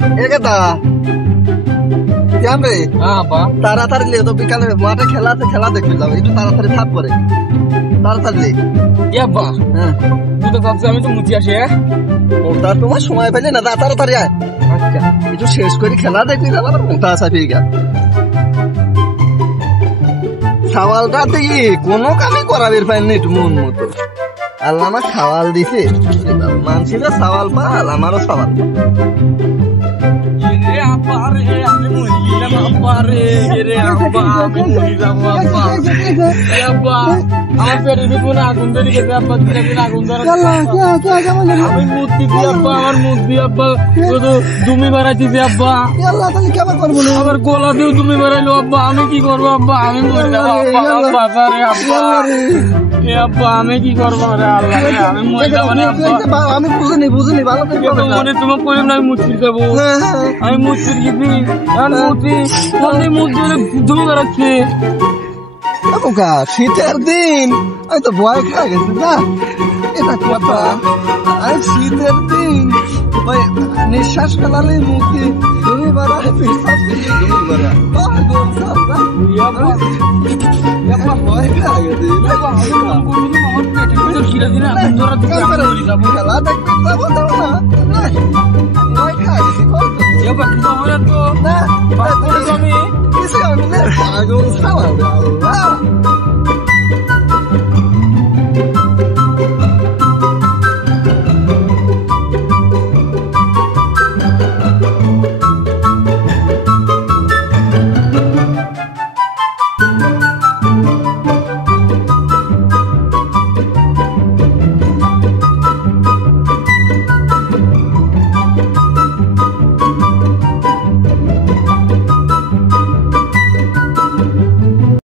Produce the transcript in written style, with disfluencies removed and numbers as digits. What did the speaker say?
একেটা কেন রে? তাড়াতাড়ি লে তো বিকালে মাঠে খেলা আছে, খেলা দেখবি যাবো, একটু তাড়াতাড়ি থাক করে তাড়াতাড়ি লে। হ্যাঁ তুই তো ভাবছি আমি তো মুচি আসি। ওটা তোমার সময় পেলে না, তাড়াতাড়ি আয়। আচ্ছা একটু শেষ করে খেলা দেখবি যাবো, আবার মোটা আসা পেয়ে গেল। সাওয়ালটা দেখি কোনো কামই করাবের পাইনি একটু মন মতো। আল্লাহ আমার সাওয়াল দিছে, মানছিরা সাওয়াল পাল, আমারও সাওয়াল। রে আব্বা রে আমি মরি গেলাম আব্বা রে আব্বা আমি মরি যাব আব্বা। আব্বা আমার পেটের ভিতরে আগুন ধরে গেছে আব্বা, দিন আগুন ধরে আমি মূর্তি দিয়ে আব্বা, আমার মূর্তি আব্বা শুধু তুমি বাড়াইছি আব্বা। আমার গলা দিয়েও তুমি বাড়াইলো আব্বা, আমি কি করবো আব্বা? আমি মরে যাবো আব্বা। আব্বা রে আব্বা এ আব্বা আমি কি করবো রে আল্লাহ রে, আমি মরে যাবো রে আব্বা। আমি বুঝিনি ভালো মনে তোমার করে না আমি মুচি যাবো, আমি মুচি গেছি মুচি তুমি বেড়াচ্ছি। শীতের দিন আমি তো ভয় খেয়ে গেছি না, এটা কথা। আমি শীতের দিন ওই নিঃশ্বাস ফেলালে মুখে তুমি বাড়ায়, নিঃশ্বাস ফেলে তুমি বাড়ায়, ভয় খেয়ে গেছি। খেলা দেখতে যাবো না, ভয় খেয়ে গেছি। না কিছু আমি পাগল ছাড়া